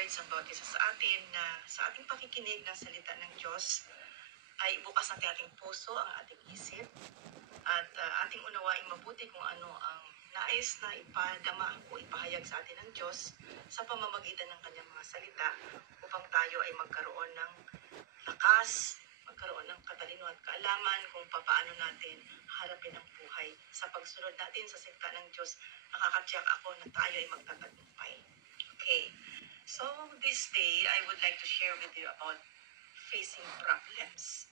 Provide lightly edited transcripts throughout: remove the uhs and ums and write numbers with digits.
words ang bawat isa sa atin na sa ating pakikinig ng salita ng Diyos ay bukas natin ating puso, ang ating isip, at ating unawaing mabuti kung ano ang nais na ipadama o ipahayag sa atin ng Diyos sa pamamagitan ng kanyang mga salita upang tayo ay magkaroon ng lakas, magkaroon ng katalino at kaalaman kung paano natin harapin ang buhay. Sa pagsunod natin sa salita ng Diyos, nakakatiyak ako na tayo ay magtatagumpay. Okay, so this day I would like to share with you about facing problems.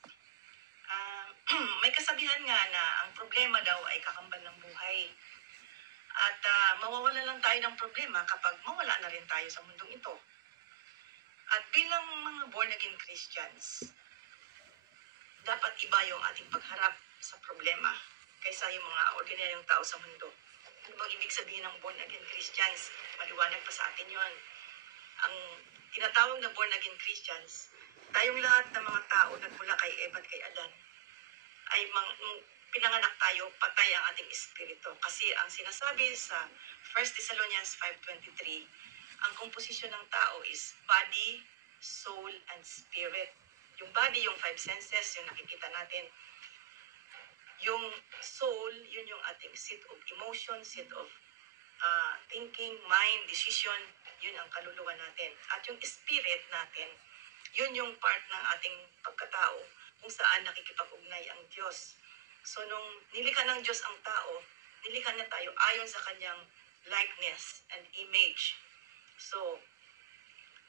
May kasabihan nga na ang problema daw ay kakambal ng buhay. At mawawala lang tayo ng problema kapag mawala na rin tayo sa mundong ito. At bilang mga born-again Christians, dapat iba yung ating pagharap sa problema kaysa yung mga ordinaryong tao sa mundo. Ano bang ibig sabihin ng born-again Christians? Maliwanag pa sa atin yon. Ang tinatawag na born-again Christians, tayong lahat ng mga tao nagmula kay Eva at kay Adan, ay nung pinanganak tayo, patay ang ating espiritu. Kasi ang sinasabi sa 1 Thessalonians 5:23, ang komposisyon ng tao is body, soul, and spirit. Yung body, yung 5 senses, yung nakikita natin. Yung soul, yun yung ating seat of emotion, seat of thinking, mind, decision, yun ang kaluluwa natin. At yung spirit natin, yun yung part ng ating pagkatao kung saan nakikipag-ugnay ang Diyos. So nung nilikha ng Diyos ang tao, nilikha na tayo ayon sa kanyang likeness and image. So,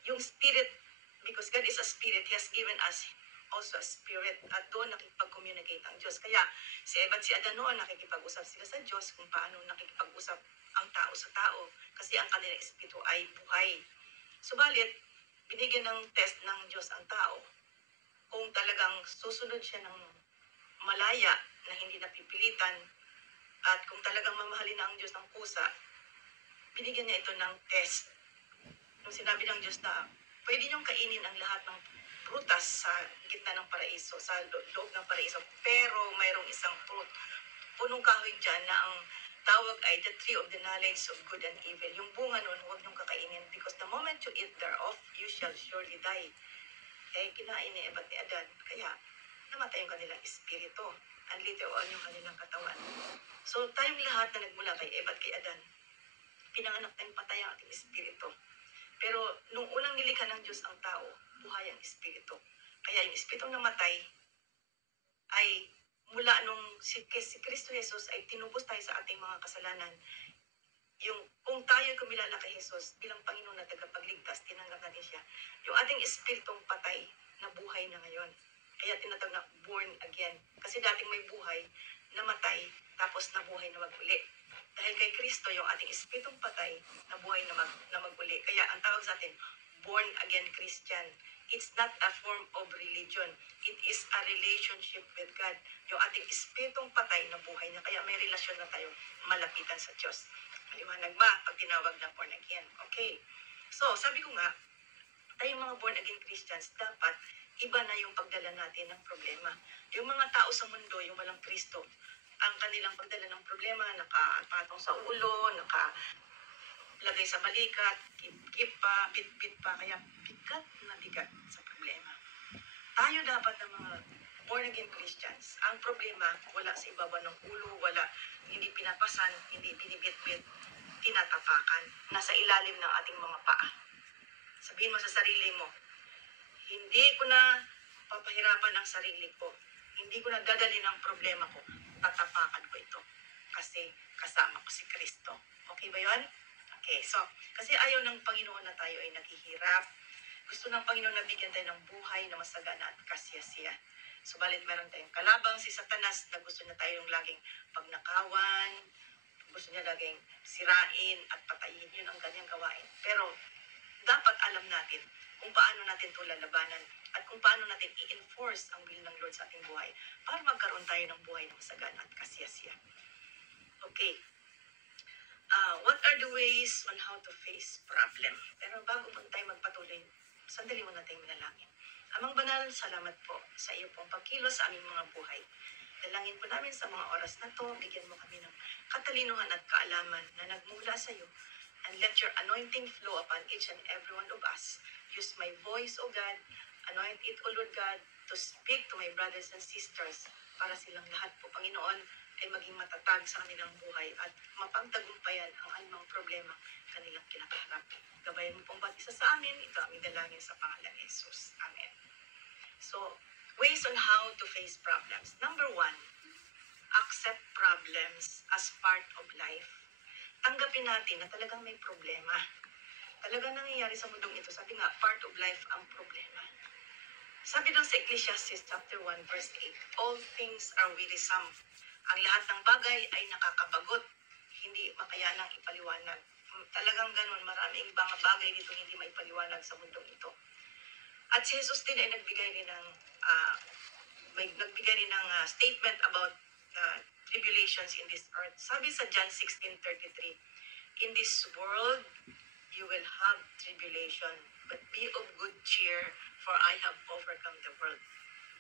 yung spirit, because God is a spirit, He has given us also a spirit, at doon nakikipag-communicate ang Diyos. Kaya si Eva at si Adan noon nakikipag-usap sila sa Diyos kung paano nakikipag-usap ang tao sa tao, kasi ang kanilang espiritu ay buhay. Subalit, binigyan ng test ng Diyos ang tao kung talagang susunod siya ng malaya na hindi napipilitan, at kung talagang mamahalin na ang Diyos ng pusa, binigyan niya ito ng test. Nung sinabi ng Diyos na pwede niyong kainin ang lahat ng prutas sa gitna ng paraiso, sa loob ng paraiso, pero mayroong isang fruit, punong kahoy dyan na ang tawag ay the tree of the knowledge of good and evil. Yung bunga nun, huwag niyong kakainin, because the moment you eat thereof, you shall surely die. Kinain ni Eva at ni Adan, kaya namatay yung kanilang espiritu, and later on yung kanilang katawan. So tayong lahat na nagmula kay Eva at kay Adan, pinanganak tayong patay ang ating espiritu. Pero nung unang nilikha ng Diyos ang tao, buhay ang espiritu. Kaya yung espiritu namatay ay mula nung si Kristo Jesus ay tinubos tayo sa ating mga kasalanan. Yung kung tayo kumilala kay Jesus bilang Panginoon na tagapagligtas, tinanggap natin siya. Yung ating espiritong patay na buhay na ngayon. Kaya tinatawag na born again. Kasi dating may buhay, namatay, tapos nabuhay na mag-uli. Dahil kay Kristo, yung ating espiritong patay, nabuhay na mag-uli. Kaya ang tawag sa atin, born again Christian. It's not a form of religion. It is a relationship with God. Yung ating espiritong patay, nabuhay na. Kaya may relasyon na tayo malapitan sa Diyos. Maliwanag ba pag tinawag na born again? Okay. So, sabi ko nga, tayong mga born again Christians, dapat iba na yung pagdala natin ng problema. Yung mga tao sa mundo, yung walang Kristo, ang kanilang pagdala ng problema, nakapatong sa ulo, nakalagay sa balikat, kip pa, pit pa, kaya bigat na bigat sa problema. Tayo dapat ng mga born again Christians, ang problema wala sa ibaba ng ulo, wala, hindi pinapasan, hindi binibit-bit, tinatapakan, nasa ilalim ng ating mga paa. Sabihin mo sa sarili mo, hindi ko na papahirapan ang sarili ko, hindi ko na dadalhin ang problema ko, tatapakan ko ito, kasi kasama ko si Kristo. Okay ba yun? Okay, so, kasi ayaw ng Panginoon na tayo ay naghihirap. Gusto ng Panginoon na bigyan tayo ng buhay na masagana at kasiyasiya. Subalit meron tayong kalabang si Satanas na gusto niya tayong laging pagnakawan, gusto niya laging sirain at patayin. Yun ang kanyang gawain. Pero dapat alam natin kung paano natin ito lalabanan at kung paano natin i-enforce ang will ng Lord sa ating buhay para magkaroon tayo ng buhay na masagana at kasiyasiya. Okay. What are the ways on how to face problem? Pero bago po tayo magpatuloy, sandali muna tayong manalangin. Amang banal, salamat po sa iyo pong pagkilos sa aming mga buhay. Dalangin po namin sa mga oras na to, bigyan mo kami ng katalinuhan at kaalaman na nagmula sa iyo, and let your anointing flow upon each and every one of us. Use my voice, O God, anoint it, O Lord God, to speak to my brothers and sisters para silang lahat po, Panginoon, ay maging matatag sa kanilang buhay at mapagtagumpayan ang anumang problema kanilang kinakaharap. Gabayan mo pong bawat isa sa amin, ito aming dalangin sa pangalan ni Jesus. Amen. So, ways on how to face problems. Number 1, accept problems as part of life. Tanggapin natin na talagang may problema. Talagang nangyayari sa mundong ito. Sabi nga, part of life ang problema. Sabi doon sa Ecclesiastes chapter 1 verse 8, all things are wearisome. Ang lahat ng bagay ay nakakabagot. Hindi makayanang ipaliwanag. Talagang ganun, maraming mga bagay dito hindi maipaliwanag sa mundong ito. At si Jesus din ay nagbigay rin ng statement about tribulations in this earth. Sabi sa John 16:33, in this world you will have tribulation, but be of good cheer, for I have overcome the world.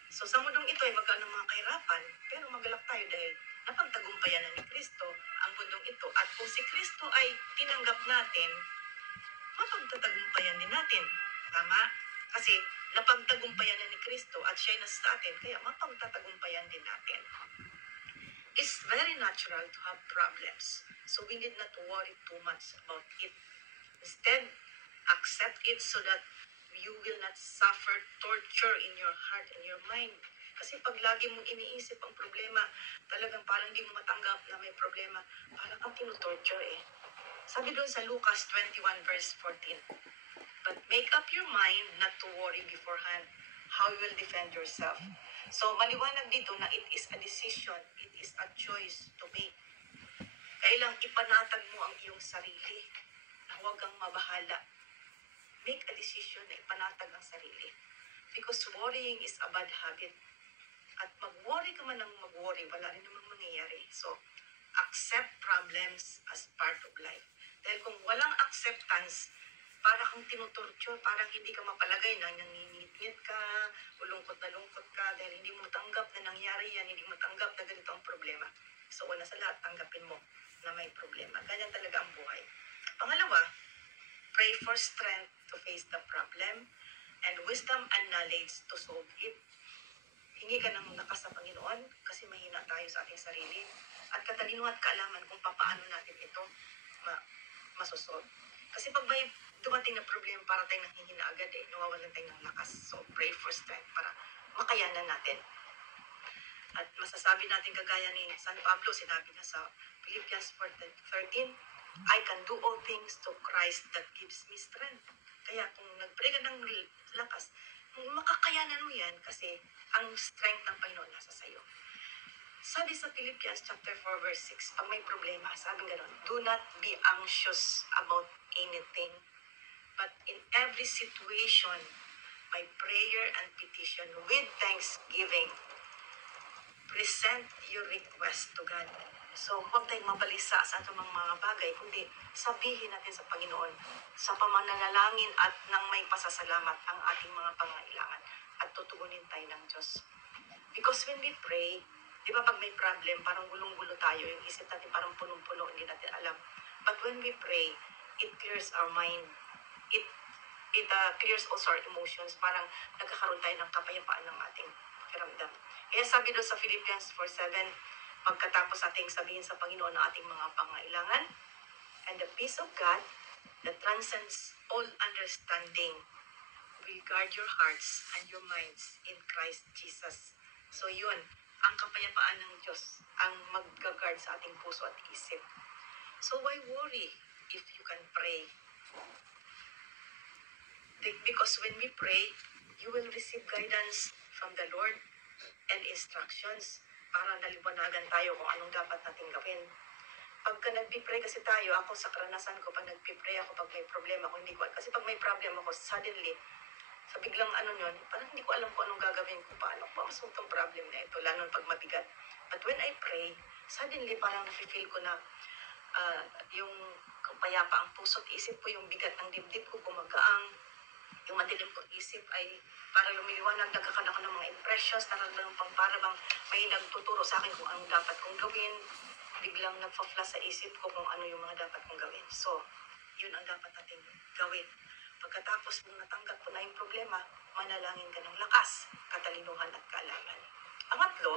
So sa mundong ito ay magkaroon ng mga kahirapan, pero magalak tayo dahil napagtagumpayan na ni Kristo ang mundong ito. At kung si Kristo ay tinanggap natin, mapagtatagumpayan din natin. Tama? Kasi napagtagumpayan na ni Kristo at siya'y nasa atin, kaya mapagtatagumpayan din natin. It's very natural to have problems, so we need not to worry too much about it. Instead, accept it so that you will not suffer torture in your heart and your mind. Kasi pag lagi mong iniisip ang problema, talagang parang hindi mo matanggap na may problema, parang kang tinutorture eh. Sabi doon sa Lucas 21 verse 14, but make up your mind not to worry beforehand how you will defend yourself. So maliwanag dito na it is a decision, it is a choice to make. Kailang ipanatag mo ang iyong sarili na huwag kang mabahala. Make a decision na ipanatag ang sarili. Because worrying is a bad habit. At mag-worry ka man ng mag-worry, wala rin namang mangyayari. So, accept problems as part of life. Dahil kung walang acceptance, para kang tinutorture, parang hindi ka mapalagay na nanginit-ngit ka, lungkot ka, dahil hindi mo tanggap na nangyari yan, hindi mo tanggap na ganito ang problema. So, una sa lahat, tanggapin mo na may problema. Ganyan talaga ang buhay. Pangalawa, pray for strength to face the problem and wisdom and knowledge to solve it. Hingi ka ng lakas sa Panginoon kasi mahina tayo sa ating sarili at katalino at kaalaman kung paano natin ito masosolve. Kasi pag may dumating na problema, para tayong nanghihina agad nawawalan tayo ng lakas. So, pray for strength para makayanan natin. At masasabi natin kagaya ni San Pablo, sinabi niya sa Philippians 4:13, I can do all things to Christ that gives me strength. Kaya kung nag-pray ka ng lakas, makakayanan mo yan kasi ang strength ng Panginoon nasa sayo. Sabi sa Philippians chapter 4 verse 6, pag may problema, sabi gano'n, do not be anxious about anything, but in every situation, by prayer and petition, with thanksgiving, present your request to God. So, huwag tayong mabalisa sa ating mga bagay, kundi sabihin natin sa Panginoon sa pamananalangin at nang may pasasalamat ang ating mga pangailangan at tutugunin tayo ng Diyos. Because when we pray, di ba pag may problem, parang gulong-gulo tayo, yung isip natin parang punong-puno, hindi natin alam. But when we pray, it clears our mind. It clears also our emotions, parang nagkakaroon tayo ng kapayapaan ng ating pakiramdam. Kaya sabi doon sa Philippians 4:7, pagkatapos ating sabihin sa Panginoon ang ating mga pangailangan, and the peace of God that transcends all understanding will guard your hearts and your minds in Christ Jesus. So yun, ang kapayapaan ng Diyos ang mag-guard sa ating puso at isip. So why worry if you can pray? Because when we pray, you will receive guidance from the Lord and instructions para naliwanagan tayo kung anong dapat natin gawin. Pagka nagpipray kasi tayo, ako sa karanasan ko, pag nagpipray ako, pag may problema ako, hindi ko, kasi pag may problem ako, suddenly, sa biglang parang hindi ko alam kung anong gagawin ko, paano ko masunod ang problem na ito, lalo pag mabigat. But when I pray, suddenly parang nafe-feel ko na yung kapayapa ang puso at isip ko, yung bigat ng dibdib ko gumagaang, yung madilim kong isip ay para lumiliwanag, nagkakaroon ako ng mga impressions, nararamdaman pang para bang may nagtuturo sa akin kung anong dapat kong gawin, biglang nagpa-flash sa isip ko kung ano yung mga dapat kong gawin. So, Yun ang dapat natin gawin. Pagkatapos mong natanggap mo na yung problema, manalangin ka ng lakas, katalinuhan at kaalaman. Pangatlo,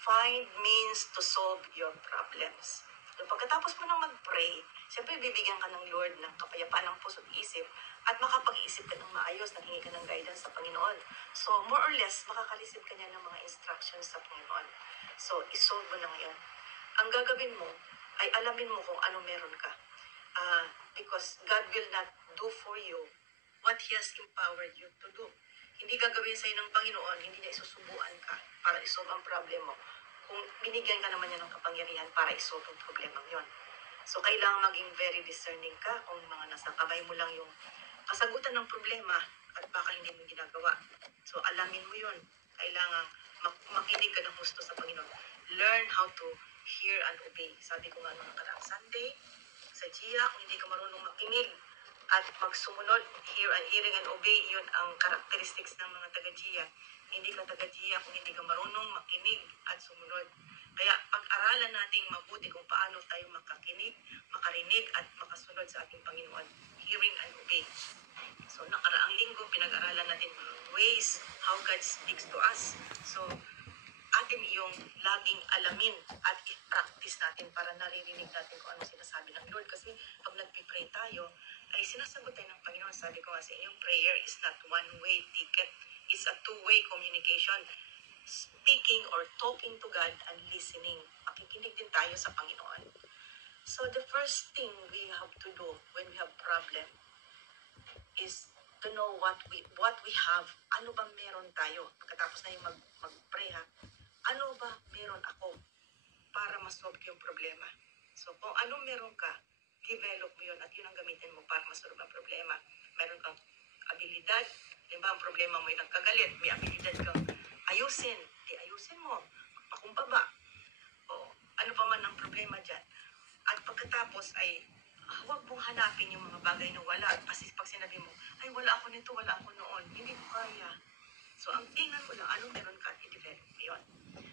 find means to solve your problems. So, pagkatapos mo nang mag-pray, siyempre bibigyan ka ng Lord ng kapayapaan ng puso at isip at makapag-iisip ka ng maayos, nanghingi ka ng guidance sa Panginoon. So, more or less, makakalisip ka niya ng mga instructions sa Panginoon. So, isolve mo na ngayon. Ang gagawin mo ay alamin mo kung ano meron ka. Because God will not do for you what He has empowered you to do. Hindi gagawin sa'yo ng Panginoon, hindi niya isusubuan ka para isolve ang problem mo. Kung binigyan ka naman niya ng kapangyarihan para isolve ang problema yon. So, kailangan maging very discerning ka kung mga nasa kamay mo lang yung kasagutan ng problema at baka hindi mo ginagawa. So, alamin mo yon. Kailangan makinig ka ng gusto sa Panginoon. Learn how to hear and obey. Sabi ko nga nung nakaraang Sunday, sa Gia, kung hindi ka marunong makinig at magsumunod, hearing and obey, yun ang characteristics ng mga taga-Gia. Hindi ka taga-Gia kung hindi ka marunong makinig at sumunod. Kaya pag-aralan nating mabuti kung paano tayo makarinig at makasunod sa ating Panginoon. Hearing and obey. So, nakaraang linggo, pinag-aralan natin ways how God speaks to us. So, atin yung laging alamin at i-practice natin para naririnig natin kung ano sinasabi ng Lord. Kasi pag nagpipray tayo, ay sinasagot tayo ng Panginoon. Sabi ko nga sa inyo, prayer is not one-way ticket. It's a two-way communication. Speaking or talking to God and listening. Makikinig din tayo sa Panginoon. So the first thing we have to do when we have problem is to know what we have. Ano ba meron tayo? Pagkatapos na yung mag-pray ha, ano ba meron ako para ma-solve yung problema? So, kung ano meron ka, develop mo yun at yun ang gamitin mo para ma-solve ang problema. Meron kang abilidad, di ba ang problema mo yung nagkagalit, may abilidad kang ayusin, ayusin mo, magpakumbaba. O, ano pa man ang problema dyan. At pagkatapos ay, huwag mong hanapin yung mga bagay na wala. At pag sinabi mo, ay wala ako nito, wala ako noon, hindi ko kaya. So, ang tingnan mo lang, anong meron ka, i-develop mo yun.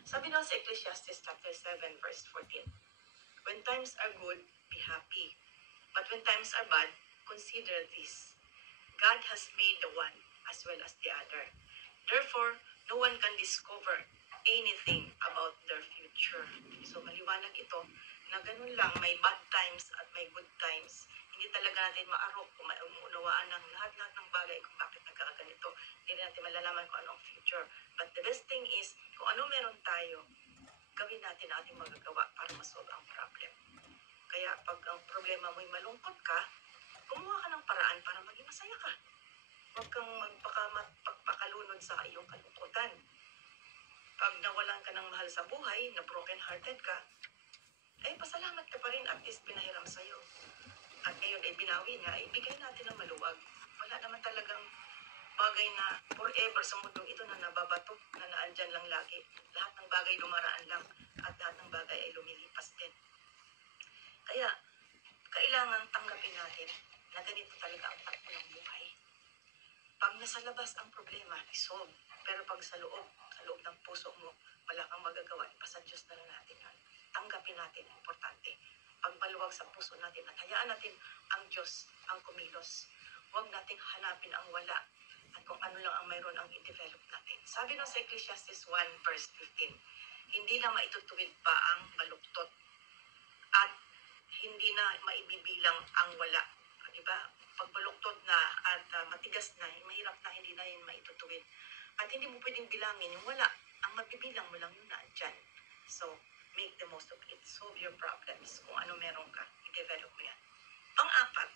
Sabi na sa Ecclesiastes chapter 7, verse 14, when times are good, be happy. But when times are bad, consider this. God has made the one as well as the other. Therefore, no one can discover anything about their future. So, maliwanag ito na ganun lang, may bad times at may good times. Hindi talaga natin maarok kung maunawaan ng lahat-lahat ng bagay kung bakit nagkakaganito. Hindi natin malalaman kung ano ang future. But the best thing is, kung ano meron tayo, gawin natin ang ating magagawa para masolve ang problem. Kaya pag ang problema mo'y malungkot ka, gumawa ka ng paraan para maging masaya ka. Huwag kang magpakalunod sa iyong kalungkutan. Pag nawalan ka ng mahal sa buhay, na broken-hearted ka, ay pasalamat ka pa rin, at least pinahiram sa'yo. At ngayon ay binawi niya, ibigay natin ng maluwag. Wala naman talagang bagay na forever sa mundong ito na nababato, na naandyan lang lagi. Lahat ng bagay dumaraan lang, at lahat ng bagay ay lumilipas din. Kaya, kailangan tanggapin natin na ganito talaga ang takbo ng buhay. Pag nasa labas ang problema, isolve. Pero pag sa loob ng puso mo, wala kang magagawa, ipasa Diyos na lang natin yan. Tanggapin natin, importante. Pagbaluwag sa puso natin at hayaan natin ang Diyos ang kumilos. Huwag nating hanapin ang wala at kung ano lang ang mayroon ang i-develop natin. Sabi ng sa Ecclesiastes 1 verse 15, hindi na maitutuwid pa ang baluktot at hindi na maibibilang ang wala. Diba? Pag baluktot na at matigas na, mahirap na, hindi na yun maitutuwid. At hindi mo pwedeng bilangin yung wala. Ang mabibilang mo lang yun na andyan. So, make the most of it. Solve your problems. Kung ano meron ka, i-develop mo yan. Pang-apat,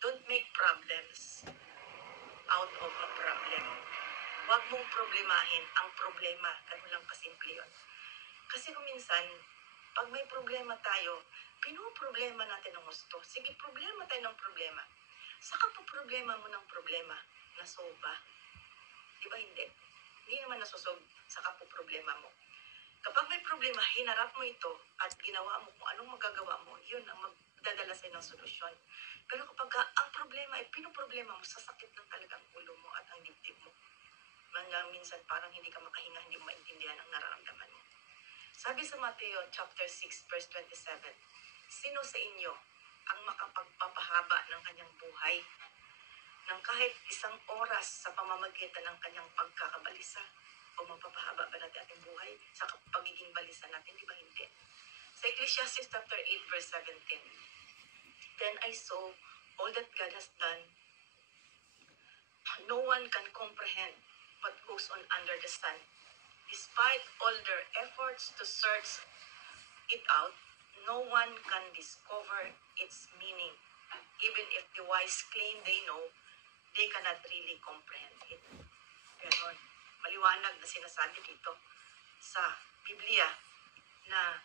don't make problems out of a problem. Huwag mong problemahin ang problema. Ganun lang kasimple yun. Kasi kung minsan, pag may problema tayo, pinoproblema natin ng gusto. Sige, problema tayo ng problema. Saka po problema mo ng problema, nasolve ba? Di ba hindi? Hindi naman nasosolve, saka po problema mo. Kapag may problema, hinarap mo ito at ginawa mo kung anong magagawa mo, yun ang magdadala sa'yo ng solusyon. Pero kapag ang problema ay pinoproblema mo, sasakit ng talagang ulo mo at ang dibdib mo. Minsan parang hindi ka makahinga, hindi mo maintindihan ang nararamdaman mo. Sabi sa Mateo chapter 6 verse 27, sino sa inyo ang makapagpapahaba ng kanyang buhay ng kahit 1 oras sa pamamagitan ng kanyang pagkakabalisa. O magpapahaba ba natin ating buhay sa pagiging balisa natin? Di ba hindi? Sa Ecclesiastes chapter 8 verse 17, "Then I saw all that God has done. No one can comprehend what goes on under the sun. Despite all their efforts to search it out, no one can discover its meaning. Even if the wise claim they know, they cannot really comprehend it." Ganon. Maliwanag na sinasabi dito sa Biblia na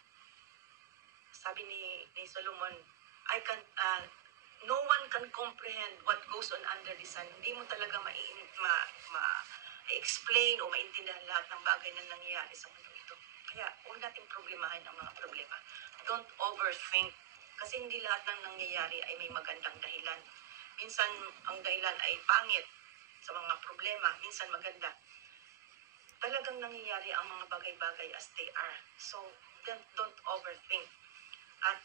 sabi ni Solomon, no one can comprehend what goes on under the sun. Hindi mo talaga ma-explain o maintindihan lahat ng bagay na nangyayari sa mundo ito. Kaya huwag nating problemahin ang mga problema. Don't overthink. Kasi hindi lahat ng nangyayari ay may magandang dahilan. Minsan ang dahilan ay pangit sa mga problema, minsan maganda. Talagang nangyayari ang mga bagay-bagay as they are. So, don't overthink. At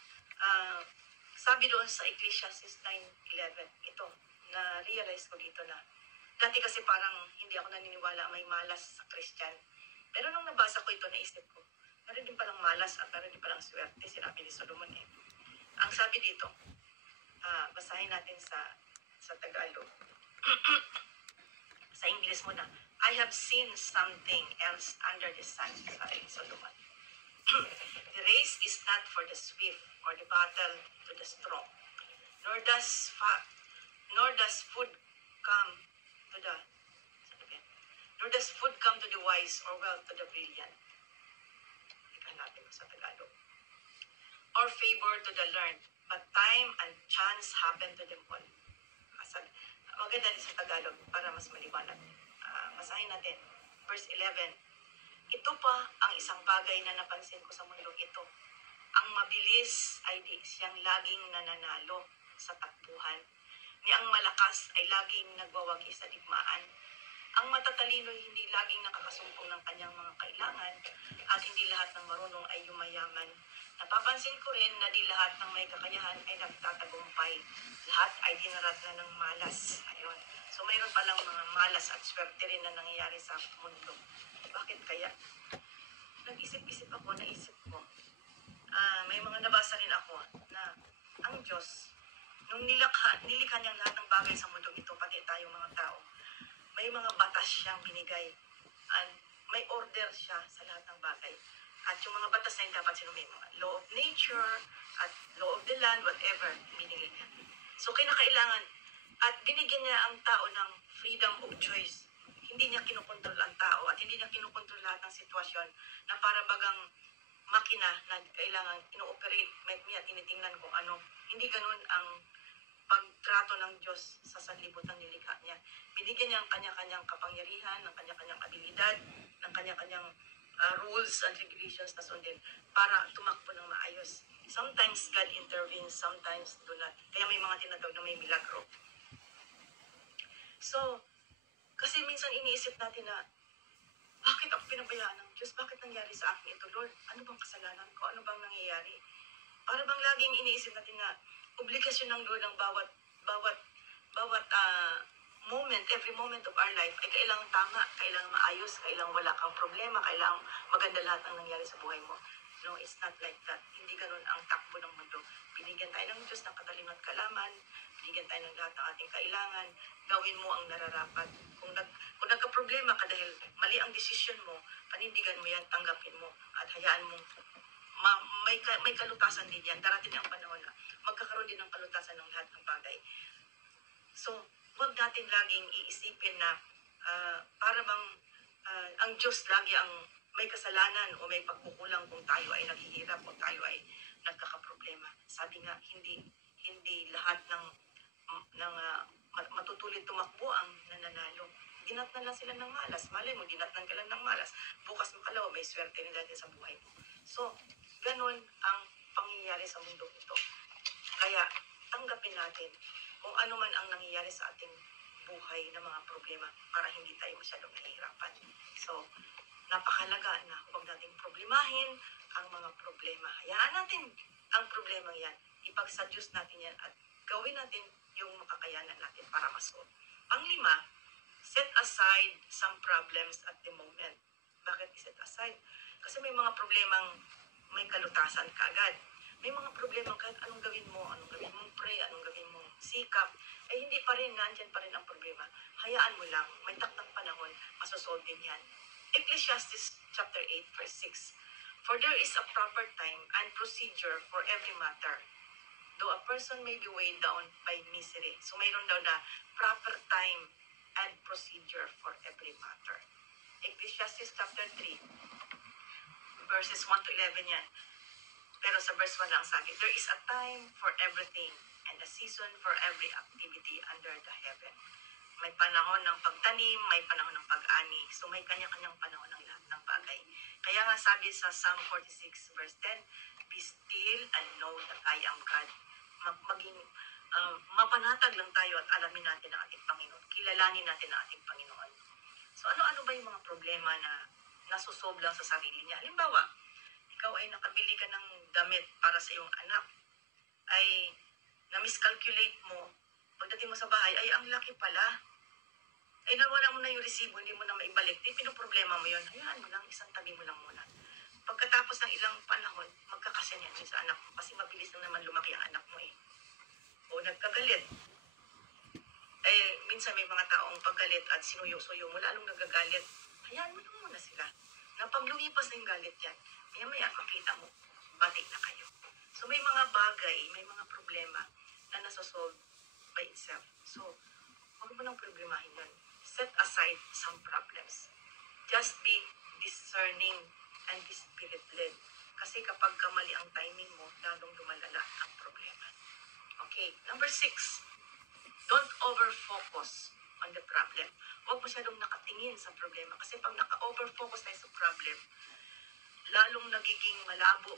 sabi doon sa Ecclesiastes 9:11, ito, na-realize ko dito na, dati kasi parang hindi ako naniniwala may malas sa Christian. Pero nung nabasa ko ito, naisip ko, meron din palang malas at meron din palang swerte, sinabi ni Solomon eh. Ang sabi dito, basahin natin sa Tagalog. Sa English muna, "I have seen something else under the sun," sabi ni Solomon. "The race is not for the swift or the battle to the strong, nor does food come to the wise or wealth to the brilliant." Ikaw natin sa Tagalog. "Or favor to the learned, but time and chance happen to them all." Maganda din sa Tagalog para mas maliwanag. Basahin natin. Verse 11. "Ito pa ang isang bagay na napansin ko sa mundong ito. Ang mabilis ay di siyang laging nananalo sa takbuhan. Ni ang malakas ay laging nagwawagi sa digmaan. Ang matatalino ay hindi laging nakakasumpong ng kanyang mga kailangan, at hindi lahat ng marunong ay yumayaman. Napapansin ko rin na di lahat ng may kakayahan ay nagtatagumpay. Lahat ay dinaratna ng malas." Ayun. So mayroon palang mga malas at swerte rin na nangyayari sa mundo. Bakit kaya? Nag-isip-isip ako, naisip ko. May mga nabasa rin ako na ang Diyos, nung nilikha niyang lahat ng bagay sa mundo ito, pati tayong mga tao, may mga batas siyang binigay. And may order siya sa lahat ng bagay. At yung mga batas na yun dapat may mga law of nature at law of the land, whatever, binigay niya. So kinakailangan, at binigyan niya ang tao ng freedom of choice. Hindi niya kinukontrol ang tao at hindi niya kinukontrol lahat ng sitwasyon na para bagang makina na kailangan ino-operate, may tinitingnan kung ano. Hindi ganun ang pagtrato ng Diyos sa sanlibutan nilikha niya. Binigyan niya ang kanya-kanyang kapangyarihan, ng kanya-kanyang abilidad, ng kanya-kanyang rules and regulations na sundin para tumakbo ng maayos. Sometimes God intervenes, sometimes do not. Kaya may mga tinatawag na may milagro. So, kasi minsan iniisip natin na, bakit ako pinabayaan ng Diyos? Bakit nangyari sa akin ito, Lord? Ano bang kasalanan ko? Ano bang nangyayari? Para bang laging iniisip natin na obligasyon ng Lord ng bawat moment, every moment of our life ay kailangang tama, kailangang maayos, kailangang wala kang problema, kailangang maganda lahat ng nangyari sa buhay mo. No, it's not like that. Hindi ganun ang takbo ng mundo. Binigyan tayo ng Diyos ng katalino at kalaman, binigyan tayo ng lahat ng ating kailangan, gawin mo ang nararapat. Kung nagka-problema ka dahil mali ang desisyon mo, panindigan mo yan, tanggapin mo, at hayaan mo may kalutasan din yan. Darating ang panahon na magkakaroon din ng kalutasan ng lahat ng bagay. So, huwag natin laging iisipin na para bang ang Diyos lagi ang may kasalanan o may pagkukulang kung tayo ay naghihirap o tayo ay nagkakaproblema. Sabi nga, hindi lahat ng matutuloy tumakbo ang nananalo. Dinatnan lang sila ng malas. Malay mo, dinatnan ka lang ng malas. Bukas makalawa, may swerte rin natin sa buhay mo. So, ganun ang pangyayari sa mundo ito. Kaya, tanggapin natin kung ano man ang nangyayari sa ating buhay na mga problema para hindi tayo masyadong nahihirapan. So, napakalaga na huwag nating problemahin ang mga problema. Hayaan natin ang problema yan. ipagsadyos natin yan at gawin natin yung makakayanan natin para masolve. Panglima, set aside some problems at the moment. Bakit i-set aside? Kasi may mga problemang may kalutasan kaagad. May mga problemang kahit anong gawin mong pray, anong gawin mong sikap, ay hindi pa rin, nandyan pa rin ang problema. Hayaan mo lang, may takdang panahon, masosolve din yan. Ecclesiastes chapter 8 verse 6. For there is a proper time and procedure for every matter, though a person may be weighed down by misery. So mayroon daw na proper time and procedure for every matter. Ecclesiastes chapter 3, verses 1 to 11 yan. Pero sa verse 1 lang sabi, there is a time for everything and a season for every activity under the heaven. May panahon ng pagtanim, may panahon ng pag-ani. So may kanya-kanyang panahon ng lahat ng bagay. Kaya nga sabi sa Psalm 46 verse 10, be still and know that I am God. Mapanatag lang tayo at alamin natin ang ating Panginoon. Kilalanin natin ang ating Panginoon. So ano-ano ba yung mga problema na nasusolve lang sa sarili niya? Halimbawa, ikaw ay nakabili ka ng damit para sa iyong anak, ay na-miscalculate mo, pagdating mo sa bahay, ay ang laki pala. Ay nawala mo na yung resibo, hindi mo na maibalik. Di pinoproblema mo yun. Hayaan mo lang, isang tabi mo lang muna. Pagkatapos ng ilang panahon, magkakasanyan yun sa anak mo kasi mabilis na naman lumaki ang anak mo eh. O nagkagalit. Eh, minsan may mga taong paggalit at sinuyo-suyo mo, lalong nagagalit. Hayaan mo lang muna sila. Na pag lumipas na yung galit yan, maya-maya makita mo, bati na kayo. So may mga bagay, may mga problema na nasosolve by itself. So, huwag mo nang problemahin yan. Set aside some problems. Just be discerning and be spirit-led. Kasi kapag kamali ang timing mo, lalong lumalala ang problema. Okay, number 6. Don't over-focus on the problem. Huwag masyadong nakatingin sa problema. Kasi pag naka-over-focus tayo sa problem, lalong nagiging malabo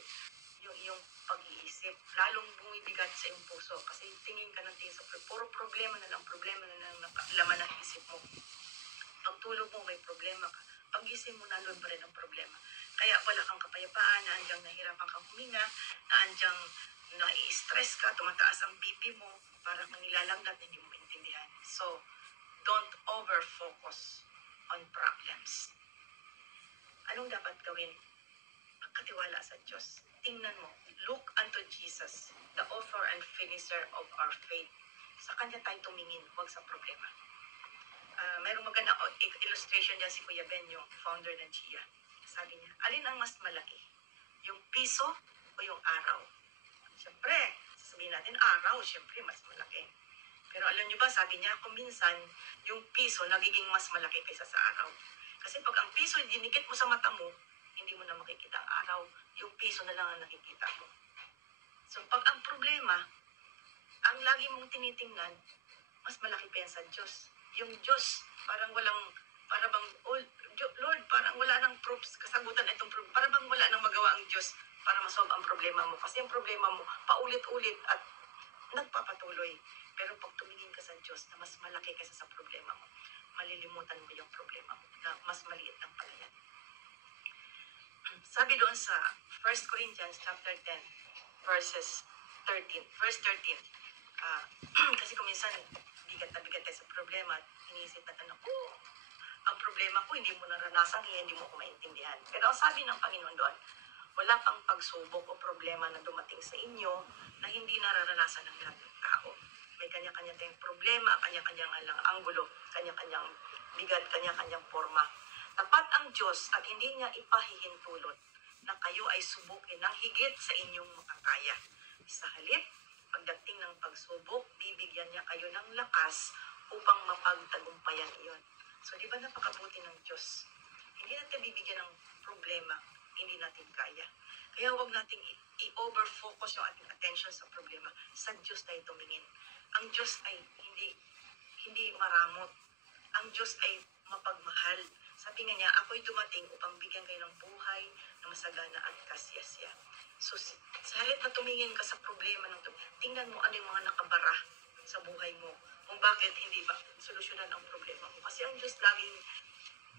yung iyong pag-iisip. Lalong bumibigat sa iyong puso. Kasi tingin ka ng tingin sa puro problema na lang laman ng isip mo. Pag tulog mo, may problema ka. Pag gising mo, nandun pa rin ang problema. Kaya wala kang kapayapaan, naandyang nahirapan kang huminga, naandyang nai-stress ka, tumataas ang BP mo, parang nilalanggat, hindi mo maintindihan. So, don't over-focus on problems. Anong dapat gawin? Pagkatiwala sa Diyos. Tingnan mo, look unto Jesus, the author and finisher of our faith. Sa Kanya tayo tumingin, huwag sa problema. Mayroong magandang illustration dyan si Kuya Ben, yung founder ng Chia. Sabi niya, alin ang mas malaki? Yung piso o yung araw? Siyempre, sasabihin natin, araw, siyempre, mas malaki. Pero alam niyo ba, sabi niya, kung minsan, yung piso nagiging mas malaki kaysa sa araw. Kasi pag ang piso dinikit mo sa mata mo, hindi mo na makikita ang araw. Yung piso na lang ang nakikita mo. So, pag ang problema, ang lagi mong tinitingnan, mas malaki pa yan sa Diyos. Yung Diyos, parang oh, Lord, parang wala nang proofs, kasagutan itong problem. Parang bang wala nang magawa ang Diyos para masolve ang problema mo. Kasi ang problema mo, paulit-ulit at nagpapatuloy. Pero pag tumingin ka sa Diyos na mas malaki kaysa sa problema mo, malilimutan mo yung problema mo na mas maliit lang pala yan. Sabi doon sa 1 Corinthians chapter 10, verse 13. Kasi kung minsan, bigat na bigat tayo sa problema at iniisip natin, ang problema ko, hindi mo naranasan, kaya hindi mo ko maintindihan. Pero ang sabi ng Panginoon doon, wala pang pagsubok o problema na dumating sa inyo na hindi nararanasan ng lahat ng tao. May kanya-kanya tayong problema, kanya-kanyang anggulo, kanya-kanyang bigat, kanya-kanyang forma. Tapat ang Diyos at hindi niya ipahihintulot na kayo ay subukin ng higit sa inyong makakaya. Sa halip, pagdating ng pagsubok, bibigyan niya kayo ng lakas upang mapagtagumpayan iyon. So, di ba napakabuti ng Diyos? Hindi natin bibigyan ng problema, hindi natin kaya. Kaya huwag nating i-over-focus yung ating attention sa problema. Sa Diyos tayo tumingin. Ang Diyos ay hindi maramot. Ang Diyos ay mapagmahal. Sabi nga niya, ako'y dumating upang bigyan kayo ng buhay na masagana at kasiyasya. So, sa halip na tumingin ka sa problema ng tingnan mo ano yung mga nakabara sa buhay mo. Kung bakit hindi ba solusyonan ang problema mo. Kasi ang Diyos laging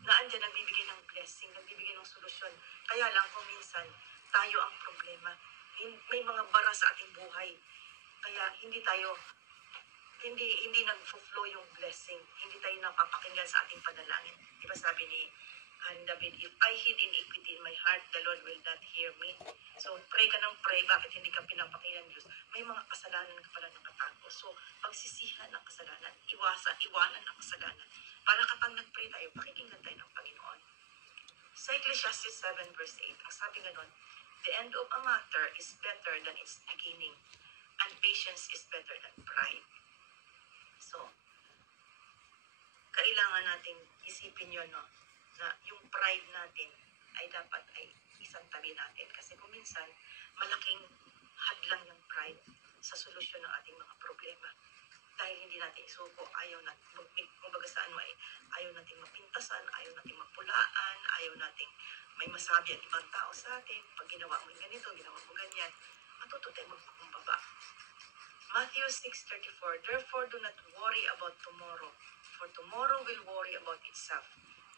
naandyan, nagbibigay ng blessing, nagbibigay ng solusyon. Kaya lang kung minsan, tayo ang problema. may mga bara sa ating buhay. Kaya hindi nag-flow yung blessing. Hindi tayo napapakinggan sa ating panalangin. Diba sabi ni David, if I hid iniquity in my heart, the Lord will not hear me. So, pray ka ng pray, bakit hindi ka pinapakinggan ng Diyos? May mga kasalanan ka pala nakatago. So, pagsisihan ng kasalanan, iwanan ng kasalanan. Para kapag nag-pray tayo, pakikinggan tayo ng Panginoon. Sa Ecclesiastes 7 verse 8, ang sabi nga nun, the end of a matter is better than its beginning, and patience is better than pride. So, kailangan nating isipin yun, no? Na yung pride natin ay dapat ay isang tabi natin. Kasi kung minsan, malaking hadlang yung pride sa solusyon ng ating mga problema. Dahil hindi natin isuko, ayaw natin, kumbaga saan mo ayaw natin mapintasan, ayaw natin mapulaan, ayaw natin may masabi ang ibang tao sa atin. Pag ginawa mo ganito, ginawa mo ganyan, matuto tayo magpakumbaba. Matthew 6:34, therefore do not worry about tomorrow, for tomorrow will worry about itself.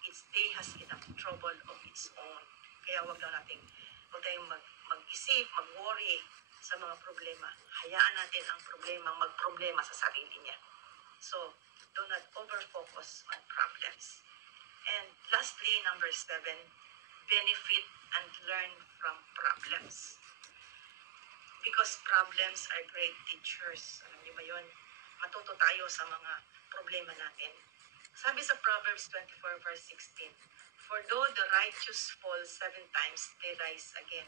Its day has enough trouble of its own. Kaya huwag tayong mag-isip, mag-worry sa mga problema. Hayaan natin ang problema magproblema sa sarili niya. So, do not over-focus on problems. And lastly, number 7, benefit and learn from problems. Because problems are great teachers. Alam niyo ba yun? Matuto tayo sa mga problema natin. Sabi sa Proverbs 24 verse 16, for though the righteous fall 7 times, they rise again.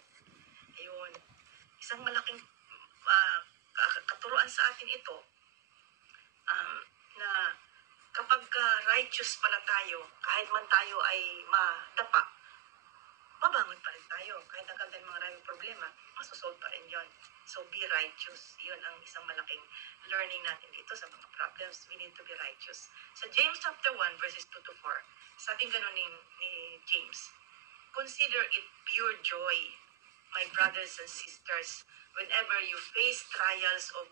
Ayun. Isang malaking katuruan sa atin ito, na kapag righteous pala tayo, kahit man tayo ay madapa, mabangon pa rin tayo. Kahit nagkagdan mga maraming problema, masosolve pa rin yun. So, be righteous. Yun ang isang malaking learning natin dito sa mga problems. We need to be righteous. Sa James chapter 1, verses 2 to 4, sabing gano'n ni James, consider it pure joy, my brothers and sisters, whenever you face trials of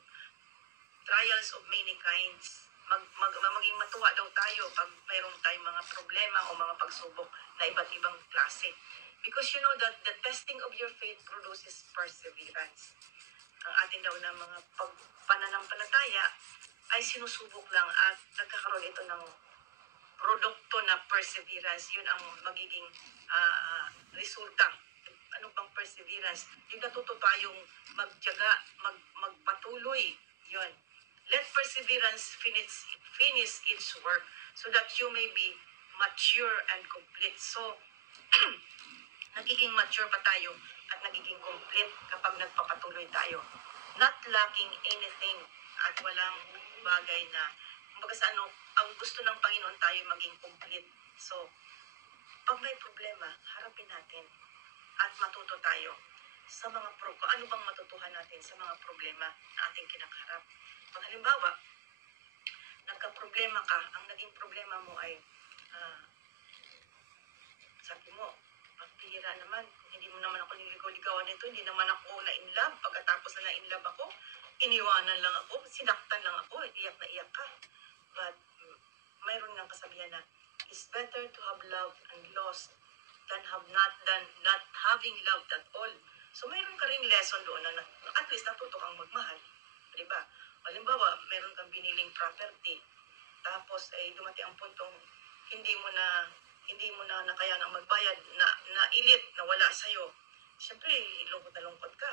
many kinds. Maging matuwa daw tayo pag mayroong tayong mga problema o mga pagsubok na iba't ibang klase. Because you know that the testing of your faith produces perseverance. Ang atin daw na mga pananampalataya ay sinusubok lang at nagkakaroon ito ng produkto na perseverance. Yun ang magiging resulta. Ano bang perseverance? Yung natuto tayong magtiyaga, magpatuloy. Yun. Let perseverance finish its work so that you may be mature and complete. So, nagiging mature pa tayo at nagiging complete kapag nagpapatuloy tayo. Not lacking anything at walang bagay na, kumbaga sa ang gusto ng Panginoon tayo maging complete. So, pag may problema, harapin natin at matuto tayo sa mga ano bang matutuhan natin sa mga problema na ating kinakaharap. Pag halimbawa, nagka-problema ka, ang naging problema mo ay, sabi mo, pagpihira naman, hindi mo naman ako niligaw-ligawan nito, hindi naman ako na-in love, pagkatapos na na-in love ako, iniwanan lang ako, sinaktan lang ako, iyak na iyak ka. But, mayroon ng kasabihan na, it's better to have loved and lost than not having loved at all. So, mayroon ka ring lesson doon na at least natuto kang magmahal. Diba? Halimbawa, meron kang biniling property, tapos ay dumating ang puntong hindi mo na nakayanang magbayad, na ilit, na wala sa'yo. Siyempre, lungkot na lungkot ka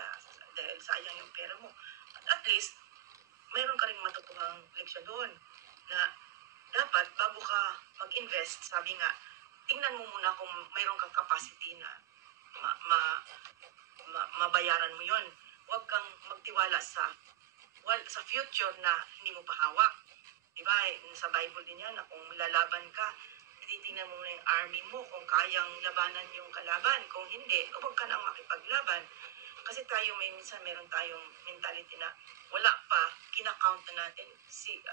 dahil sayang yung pera mo. At least, mayroon ka rin matutuhang leksyon doon na dapat bago ka mag-invest, sabi nga, tingnan mo muna kung mayroon kang capacity na mabayaran mo yon. Huwag kang magtiwala sa future na hindi mo pa hawak. Diba? Sa Bible din yan na kung lalaban ka, titingnan mo na yung army mo kung kayang labanan yung kalaban. Kung hindi, huwag ka nang makipaglaban. Kasi minsan meron tayong mentality na wala pa, kinakount na natin.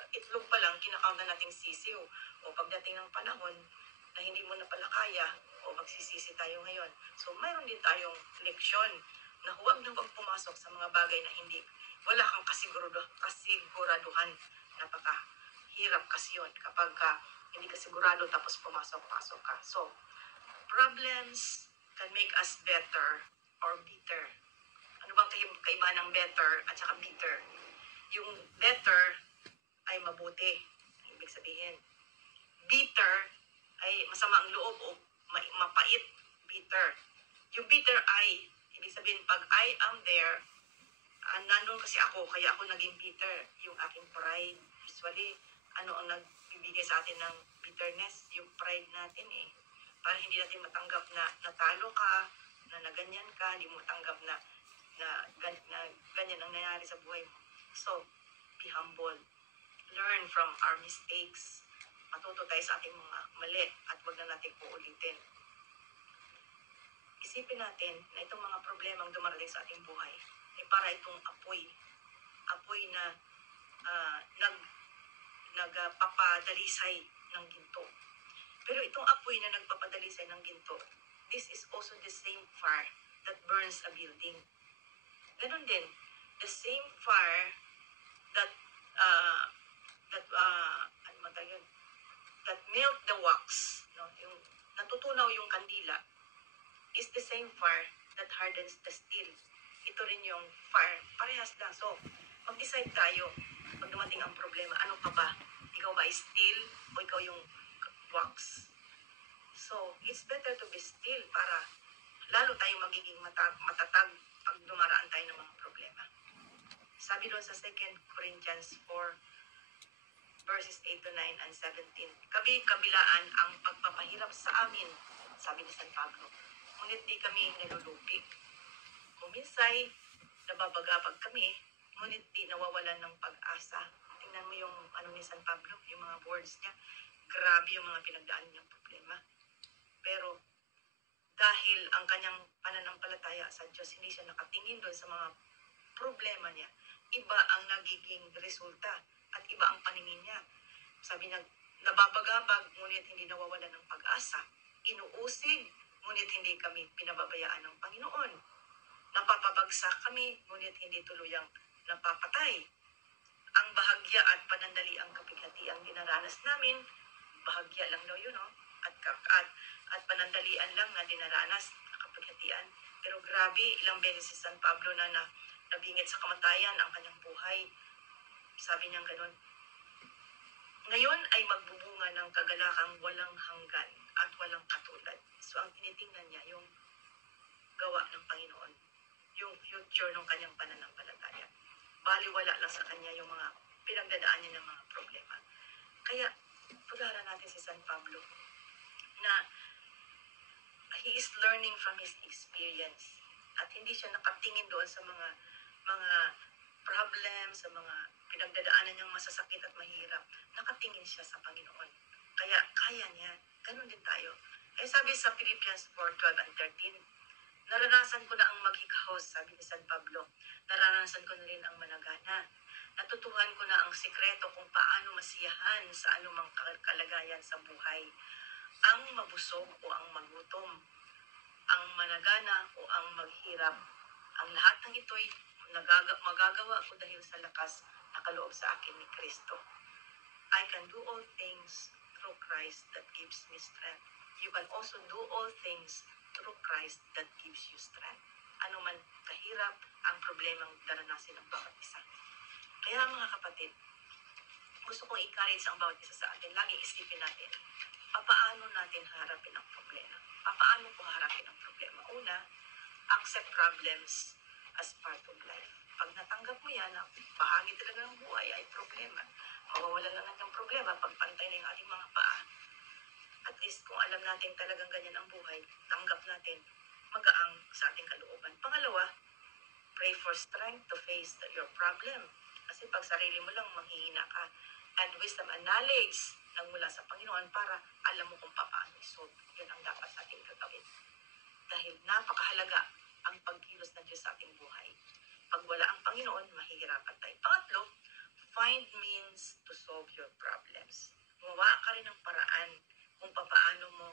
Itlog pa lang, kinakount na natin sisiw. O pagdating ng panahon na hindi mo na pala kaya, o magsisisi tayo ngayon. So, mayroon din tayong leksyon na huwag pumasok sa mga bagay na wala kang kasiguraduhan. Napakahirap kasi yun kapag hindi ka sigurado tapos pumasok ka. So, problems can make us better or bitter. Ano bang magkaiba ng better at saka bitter. Yung better ay mabuti, ibig sabihin. Bitter ay masama ang loob o mapait, bitter. Yung bitter ay, ibig sabihin, pag I am there, nandun kasi ako, kaya ako naging bitter. Yung aking pride, usually, ano ang nagbibigay sa atin ng bitterness? Yung pride natin eh. Para hindi natin matanggap na natalo ka, na naganyan ka, hindi mo matanggap na ganyan ang nangyari sa buhay mo. So, be humble. Learn from our mistakes. Matuto tayo sa ating mga mali at wag na natin uulitin. Isipin natin na itong mga problemang dumarating sa ating buhay ay para itong apoy. Apoy na nagpapadalisay ng ginto. Pero itong apoy na nagpapadalisay ng ginto, this is also the same fire that burns a building. Ganon din, the same fire that that melt the wax, no? Yung natutunaw yung kandila, is the same fire that hardens the steel. Ito rin yung fire. Parehas lang. So, mag-decide tayo pag dumating ang problema. Ano ka ba? Ikaw ba ay steel o ikaw yung wax? So, it's better to be still para lalo tayo magiging matatag pag dumaraan tayo ng mga problema. Sabi doon sa 2 Corinthians 4, verses 8 to 9 and 17. Kabilaan ang pagpapahirap sa amin, sabi ni San Pablo. Ngunit di kami nalulupig. Kung minsay, nababagabag kami, ngunit di nawawalan ng pag-asa. Tingnan mo yung ano ni San Pablo, yung mga words niya. Grabe yung mga pinagdaan niyang problema. Pero dahil ang kanyang pananampalataya sa Diyos, hindi siya nakatingin doon sa mga problema niya. Iba ang nagiging resulta at iba ang paningin niya. Sabi niya, nababagabag, ngunit hindi nawawalan ng pag-asa. Inuusig, ngunit hindi kami pinababayaan ng Panginoon. Napapabagsak kami, ngunit hindi tuluyang napapatay. Ang bahagya at panandali ang kapighati ang dinaranas namin, bahagya lang daw yun, no? At panandalian lang na dinaranas, kapighatian. Pero grabe, ilang beses si San Pablo na nabingit sa kamatayan ang kanyang buhay. Sabi niya gano'n, ngayon ay magbubunga ng kagalakang walang hanggan at walang katulad. So ang tinitingnan niya, yung gawa ng Panginoon, yung future ng kanyang pananampalataya. Baliwala lang sa kanya yung mga pinagdadaan niya ng mga problema. Kaya, pag-aaral natin si San Pablo, na he is learning from his experience. At hindi siya nakatingin doon sa mga problems, sa mga pinagdadaanan niyang masasakit at mahirap. Nakatingin siya sa Panginoon. Kaya kaya niya. Ganun din tayo. Eh sabi sa Philippians 4:12 and 13, naranasan ko na ang maghikahos, sabi ni San Pablo. Naranasan ko na rin ang managana. Natutuhan ko na ang sikreto kung paano masiyahan sa anumang kalagayan sa buhay. Ang mabusog o ang magutom, ang managana o ang maghirap. Ang lahat ng ito'y magagawa ko dahil sa lakas na kaloob sa akin ni Kristo. I can do all things through Christ that gives me strength. You can also do all things through Christ that gives you strength. Ano man kahirap ang problemang daranasin ng bawat isa. Kaya mga kapatid, gusto kong encourage ang bawat isa sa atin. Lagi isipin natin, paano natin harapin ang problema? Paano ko harapin ang problema? Una, accept problems as part of life. Pag natanggap mo yan, bahagi talaga ng buhay ay problema. Mawawala lang natin ang problema pag pantay na yung ating mga paa. At least kung alam natin talagang ganyan ang buhay, tanggap natin, magaang sa ating kalooban. Pangalawa, pray for strength to face your problem. Kasi pag sarili mo lang, manghihina ka. And wisdom and knowledge nang mula sa Panginoon para alam mo kung paano isolve. Yun ang dapat natin gagawin. Dahil napakahalaga ang pagkilos ng Diyos sa ating buhay. Pag wala ang Panginoon, mahihirapan tayo. Pangatlo, find means to solve your problems. Gumawa ka rin ng paraan kung paano mo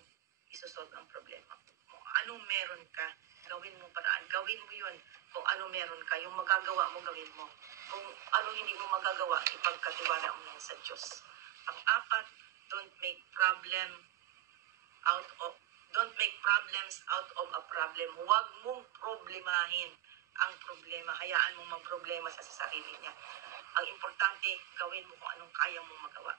isosolve ang problema mo. Anong meron ka, gawin mo paraan. Gawin mo yun. Kung ano meron ka, yung magagawa mo, gawin mo. Kung ano hindi mo magagawa, ipagkatiwala mo yan sa Diyos. Pang-apat, don't make problems out of a problem. Huwag mong problemahin ang problema. Hayaan mong magproblema sa sarili niya. Ang importante, gawin mo kung anong kaya mong magawa.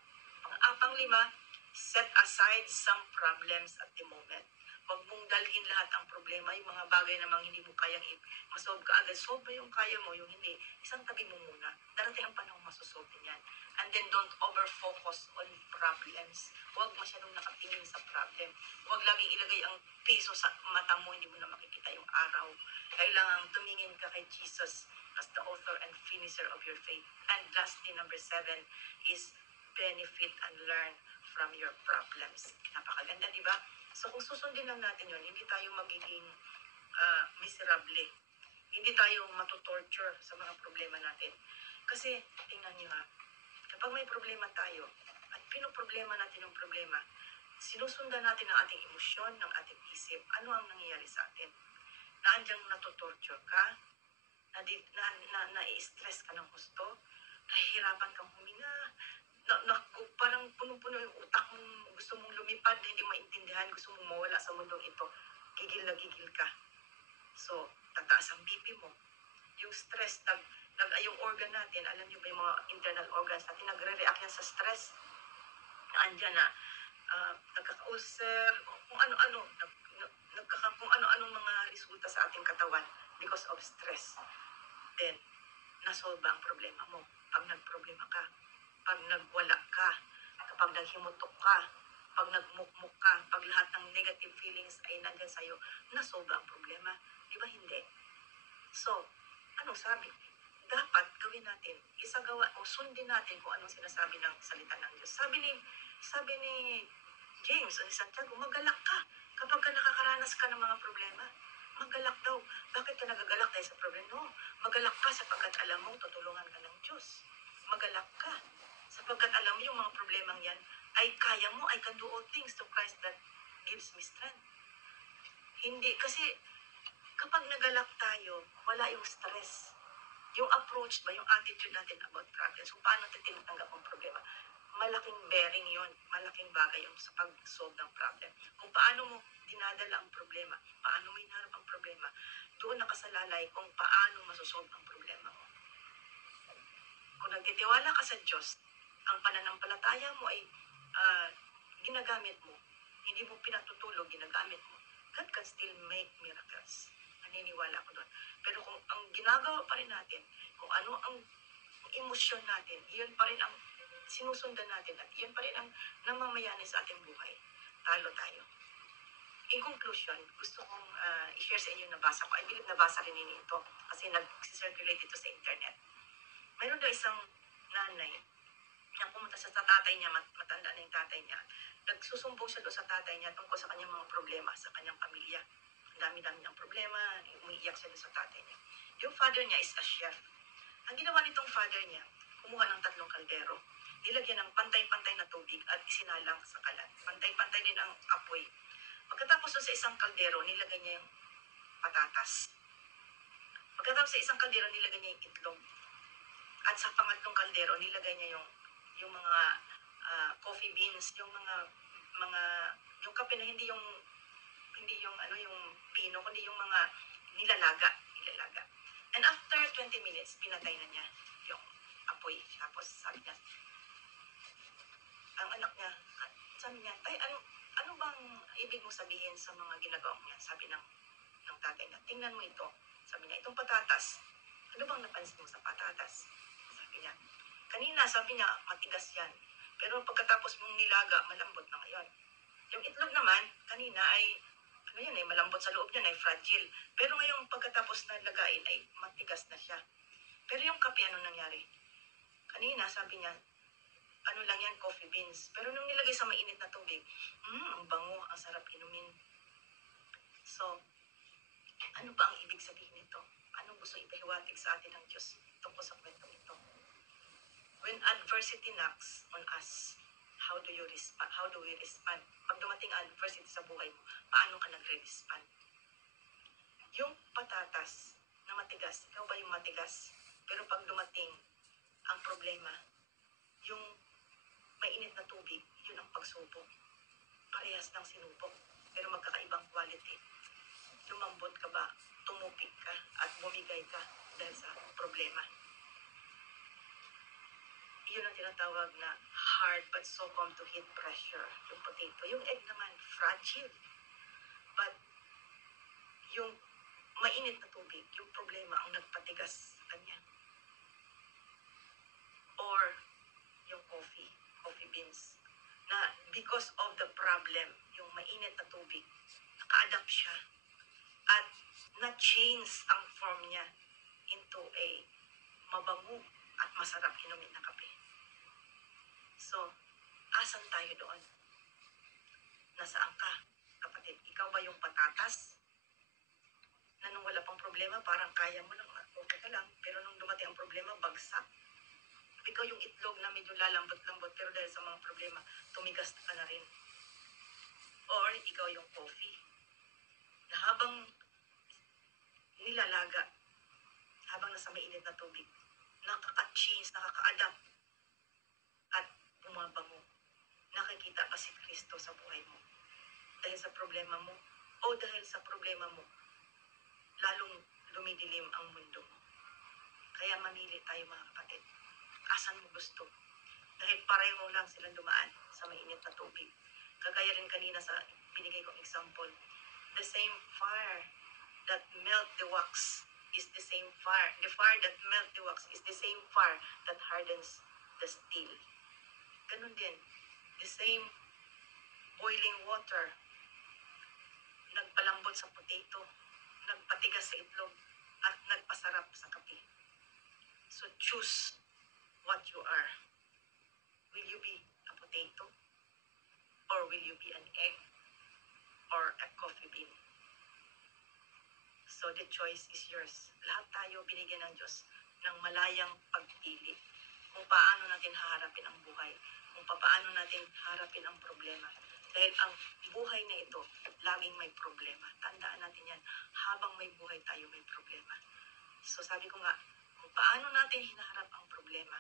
Pang-lima, set aside some problems at the moment. Huwag mong dalhin lahat ang problema, yung mga bagay namang hindi mo kayang masolve ka agad. Solve mo yung kaya mo, yung hindi. Isang tabi mo muna. Darating ang panahon masosolve din yan. And then don't over-focus on problems. Huwag masyadong nakatingin sa problem. Huwag laging ilagay ang piso sa mata mo, hindi mo na makikita yung araw. Kailangan tumingin ka kay Jesus as the author and finisher of your faith. And lastly, number 7 is benefit and learn from your problems. Napakaganda, di ba? So kung susundin lang natin yun, hindi tayo magiging miserable. Hindi tayo matutorture sa mga problema natin. Kasi, tingnan nyo ha, kapag may problema tayo, at pinoproblema natin yung problema, sinusundan natin ang ating emosyon, ng ating isip, ano ang nangyayari sa atin? Naandyang natutorture ka, na-stress ka ng gusto, nahihirapan kang huminga, parang punong-puno yung utak mong gusto mong lumipad, hindi maintindihan, gusto mong mawala sa mundong ito, gigil na gigil ka. So, tataas ang BP mo. Yung stress, yung organ natin, alam niyo ba yung mga internal organs natin, nagre-react yan sa stress. Naandyan na, nagkaka-ulcer, kung ano-ano, kung ano-anong mga resulta sa ating katawan because of stress. Then, nasolve ang problema mo. Pag nagproblema ka, pag nagwala ka, kapag naghimutok ka, pag nagmukmuk ka, pag lahat ng negative feelings ay nandyan sa'yo, nasolve ang problema. Di ba hindi? So, anong sabi? Dapat gawin natin, isagawa o sundin natin kung anong sinasabi ng salita ng Diyos. Sabi ni James o ni Santiago, magalak ka kapag ka nakakaranas ka ng mga problema. Magalak daw. Bakit ka nagagalak dahil sa problema? No, magalak ka sapagkat alam mo, tutulungan ka ng Diyos. Magalak ka sapagkat alam mo yung mga problemang yan ay kaya mo, I can do all things to Christ that gives me strength. Hindi, kasi kapag nagalak tayo, wala yung stress. Yung approach ba, yung attitude natin about problems, kung paano natin tinatanggap ang problema, malaking bearing yon, malaking bagay yun sa pag-solve ng problem. Kung paano mo dinadala ang problema, paano mo hinarap ang problema, doon nakasalalay kung paano masosolve ang problema mo. Kung nagtitiwala ka sa Diyos, ang pananampalataya mo ay ginagamit mo. Hindi mo pinatutulog, ginagamit mo. God can still make miracles. Naniniwala ko doon. Pero kung ang ginagawa pa rin natin, kung ano ang emosyon natin, iyon pa rin ang sinusundan natin at iyon pa rin ang namamayani sa ating buhay, talo tayo. In conclusion, gusto kong i-share sa inyo yung nabasa ko. I believe nabasa rin ninyo ito kasi nag-circulate ito sa internet. Mayroon daw isang nanay na pumunta sa tatay niya, matanda na yung tatay niya. Nagsusumbong siya doon sa tatay niya tungkol sa kanyang mga problema sa kanyang pamilya. Ang dami-dami ng problema, umiiyak siya doon sa tatay niya. Yung father niya is a chef. Ang ginawa nitong father niya, kumuha ng 3 kaldero. Nilagyan ng pantay-pantay na tubig at isinalang sa kalan. Pantay-pantay din ang apoy. Pagkatapos doon sa isang kaldero, nilagay niya yung patatas. Pagkatapos sa isang kaldero, nilagay niya yung itlog. At sa pangatlong kaldero, nilagay niya yung mga coffee beans, yung yung kape na hindi yung pino, kundi yung mga nilalaga. And after 20 minutes, pinatay na niya yung apoy. Tapos sabi niya, ang anak niya, sabi niya, tay, ano bang ibig mo sabihin sa mga ginagawa niya? Sabi ng tatay niya, tingnan mo ito. Sabi niya, itong patatas, ano bang napansin mo sa patatas? Sabi niya, kanina sabi niya, matigas yan. Pero pagkatapos mong nilaga, malambot na ngayon. Yung itlog naman, kanina ay, malambot sa loob niya, ay fragile. Pero ngayong pagkatapos na lagain, ay matigas na siya. Pero yung kape, ano nangyari? Kanina, sabi niya, ano lang yan, coffee beans. Pero nung nilagay sa mainit na tubig, ang bango, ang sarap inumin. So, ano ba ang ibig sabihin nito? Anong gusto ipahiwatig sa atin ng Diyos tungkol sa kwentong ito? When adversity knocks on us, how do we respond? Pag dumating ang adversity sa buhay mo, paano ka nagre-respond? Yung patatas na matigas, ikaw ba yung matigas? Pero pag dumating ang problema, yung mainit na tubig, yun ang pagsubok. Parehas ng sinubok, pero magkakaibang quality. Lumambot ka ba? Tumupik ka? At bumigay ka dahil sa problema. Yun ang tinatawag na hard but succumb to heat pressure, yung potato. Yung egg naman, fragile. But yung mainit na tubig, yung problema ang nagpatigas sa kanya. Or yung coffee beans, na because of the problem, yung mainit na tubig, naka-adapt siya at na-change ang form niya into a mabango at masarap inumin na kape. So, asan tayo doon? Nasaan ka, kapatid? Ikaw ba yung patatas? Na nung wala pang problema, parang kaya mo lang, okay ka lang. Pero nung dumating ang problema, bagsak. Ikaw yung itlog na medyo lalambot-lambot, pero dahil sa mga problema, tumigas ka na rin. Or ikaw yung coffee, na habang nilalaga, habang nasa mainit na tubig, nakaka-change, nakaka-adapt, at bumabango. Nakikita ba si Kristo sa buhay mo? Dahil sa problema mo, o dahil sa problema mo, lalong lumidilim ang mundo mo. Kaya mamili tayo mga kapatid. Asan mo gusto? Dahil pareho lang silang dumaan sa mainit na tubig. Kagaya rin kanina sa binigay kong example, the same fire that melt the wax is the same fire. The fire that melt the wax is the same fire that hardens the steel. Ganun din. The same boiling water, nagpalambot sa potato, nagpatigas sa itlog, at nagpasarap sa kape. So choose what you are. Will you be a potato? Or will you be an egg? Or a coffee bean? So the choice is yours. Lahat tayo binigyan ng Diyos ng malayang pagpili kung paano natin haharapin ang buhay, kung paano natin harapin ang problema. Dahil ang buhay na ito, laging may problema. Tandaan natin yan, habang may buhay tayo, may problema. So sabi ko nga, kung paano natin hinaharap ang problema,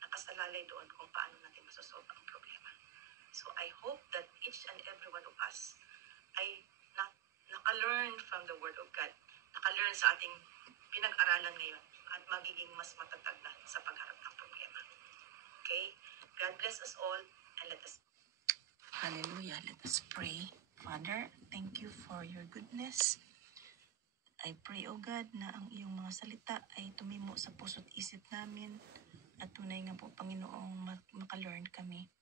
nakasalalay doon kung paano natin masosolve ang problema. So I hope that each and every one of us ay naka-learn from the Word of God, naka-learn sa ating pinag-aralan ngayon, at magiging mas matatag na sa pagharap ng problema. Okay? God bless us all, and let us Hallelujah. Let us pray. Father, thank you for your goodness. I pray, O God, na ang iyong mga salita ay tumimo sa puso't isip namin at tunay nga po, Panginoong, makalearn kami.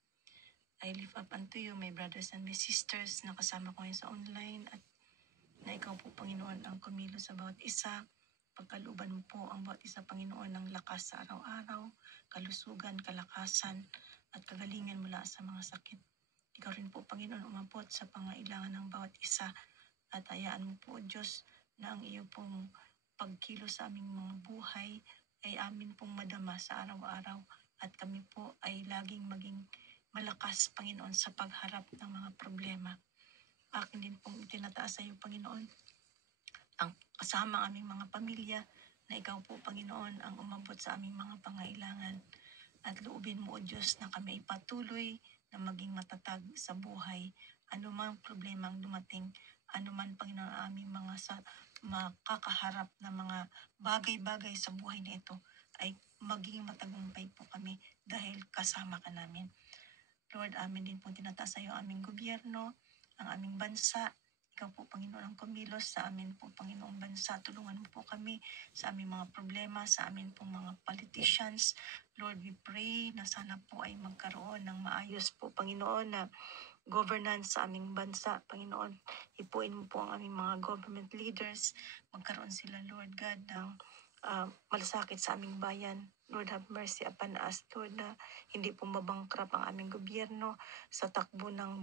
I lift up unto you my brothers and my sisters na kasama ko ngayon sa online, at na ikaw po, Panginoon, ang kumilos sa bawat isa. Pagkaluban mo po ang bawat isa, Panginoon, ng lakas sa araw-araw, kalusugan, kalakasan, at kagalingan mula sa mga sakit. Ikaw rin po, Panginoon, umabot sa pangailangan ng bawat isa, at hayaan mo po, Diyos, na ang iyo pong pagkilos sa aming mga buhay ay amin pong madama sa araw-araw, at kami po ay laging maging malakas, Panginoon, sa pagharap ng mga problema. Akin din pong itinataas sa iyo, Panginoon, ang kasama ang aming mga pamilya, na ikaw po, Panginoon, ang umabot sa aming mga pangailangan. At loobin mo, O Diyos, na kami patuloy na maging matatag sa buhay. Ano mang problema ang dumating, ano man, Panginoon, aming mga makakaharap na mga bagay-bagay sa buhay na ito, ay magiging matagumpay po kami dahil kasama ka namin. Lord, amin din po tinataas sa iyo aming gobyerno, ang aming bansa. Ikaw po, Panginoon, ang kumilos sa amin po, Panginoong bansa. Tulungan mo po kami sa aming mga problema, sa amin po mga politicians. Lord, we pray na sana po ay magkaroon ng maayos po, Panginoon, na governance sa aming bansa. Panginoon, ipuin mo po ang aming mga government leaders. Magkaroon sila, Lord God, ng malasakit sa aming bayan. Lord, have mercy upon us, Lord, na hindi po mabangkrap ang aming gobyerno sa takbo ng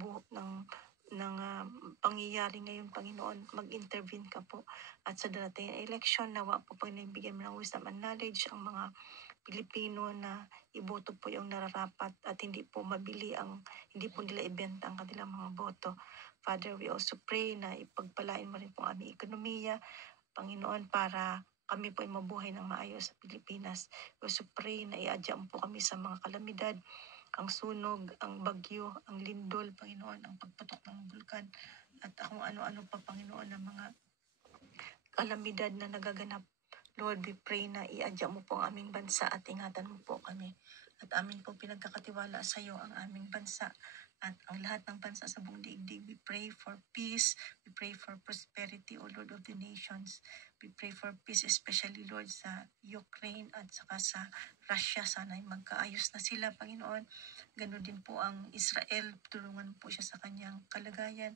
pangyayari ngayon, Panginoon. Mag-intervene ka po. At sa darating na election, nawa po, Panginoon, bigyan mo ng wisdom and knowledge ang mga Pilipino na iboto po yung nararapat, at hindi po mabili hindi po nila ibenta ang kanilang mga boto. Father, we also pray na ipagpalain mo rin po ang aming ekonomiya, Panginoon, para kami po ay mabuhay ng maayos sa Pilipinas. We also pray na i-adjust po kami sa mga kalamidad, ang sunog, ang bagyo, ang lindol, Panginoon, ang pagputok ng bulkan, at kung ano-ano pa, Panginoon, ng mga kalamidad na nagaganap Lord, we pray na iadya mo po ang aming bansa at ingatan mo po kami. At amin po pinagkakatiwala sa iyo ang aming bansa at ang lahat ng bansa sa buong daigdig. We pray for peace. We pray for prosperity, O Lord of the nations. We pray for peace, especially, Lord, sa Ukraine at saka sa Russia. Sana'y magkaayos na sila, Panginoon. Ganon din po ang Israel. Tulungan po siya sa kanyang kalagayan.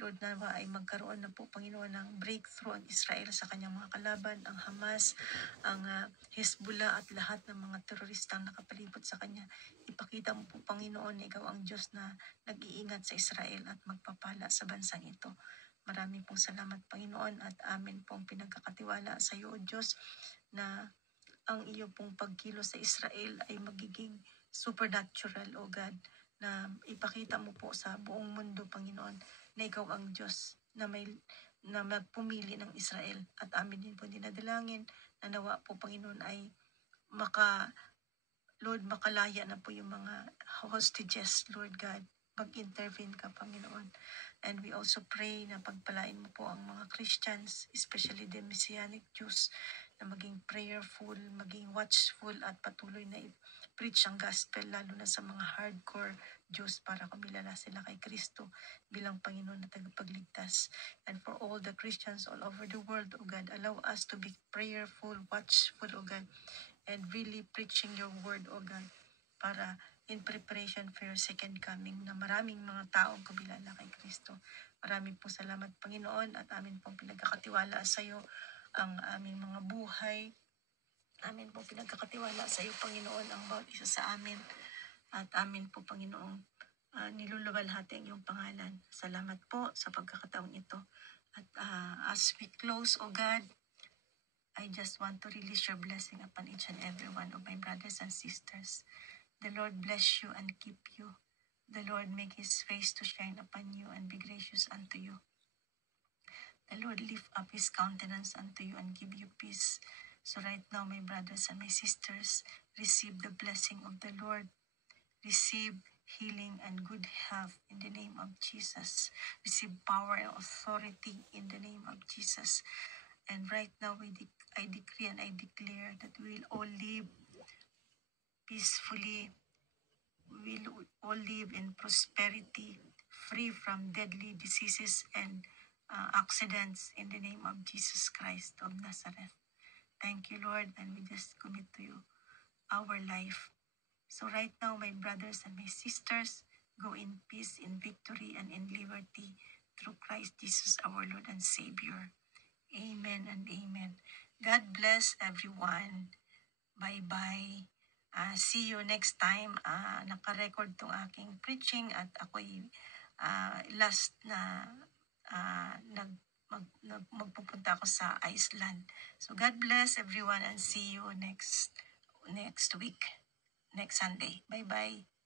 Lord, nawa ay magkaroon na po, Panginoon, ng breakthrough ang Israel sa kanyang mga kalaban, ang Hamas, ang Hezbollah at lahat ng mga teroristang nakapalibot sa kanya. Ipakita mo po, Panginoon, na ikaw ang Diyos na nag-iingat sa Israel at magpapala sa bansang ito. Maraming pong salamat, Panginoon, at amin pong pinagkakatiwala sa iyo, O Diyos, na ang iyo pong pagkilos sa Israel ay magiging supernatural, O God, na ipakita mo po sa buong mundo, Panginoon, na ikaw ang Diyos na magpumili ng Israel. At amin din po dinadalangin na nawa po, Panginoon, ay makalaya na po yung mga hostages, Lord God. Mag-intervene ka, Panginoon. And we also pray na pagpalain mo po ang mga Christians, especially the Messianic Jews, na maging prayerful, maging watchful at patuloy na preach ang gospel, lalo na sa mga hardcore Diyos, para kumilala sila kay Kristo bilang Panginoon na tagapagligtas. And for all the Christians all over the world, O God, allow us to be prayerful, watchful, O God, and really preaching your word, O God, para in preparation for your second coming na maraming mga taong kumilala kay Kristo. Maraming po salamat, Panginoon, at amin pong pinagkakatiwala sa iyo ang aming mga buhay. Amin po pinagkakatiwala sa iyo, Panginoon, ang bawat isa sa amin. At amin po, Panginoon, niluluwalhati ang iyong pangalan. Salamat po sa pagkakataong ito. At as we close, O God, I just want to release your blessing upon each and every one of my brothers and sisters. The Lord bless you and keep you. The Lord make his face to shine upon you and be gracious unto you. The Lord lift up his countenance unto you and give you peace. So right now, my brothers and my sisters, receive the blessing of the Lord. Receive healing and good health in the name of Jesus. Receive power and authority in the name of Jesus. And right now, I decree and I declare that we will all live peacefully. We will all live in prosperity, free from deadly diseases and accidents in the name of Jesus Christ of Nazareth. Thank you, Lord, and we just commit to you our life. So right now, my brothers and my sisters, go in peace, in victory, and in liberty through Christ Jesus, our Lord and Savior. Amen and amen. God bless everyone. Bye-bye. See you next time. Naka-record tong aking preaching at ako'y last na magpupunta ako sa Iceland. So God bless everyone and see you next week, next Sunday. Bye-bye.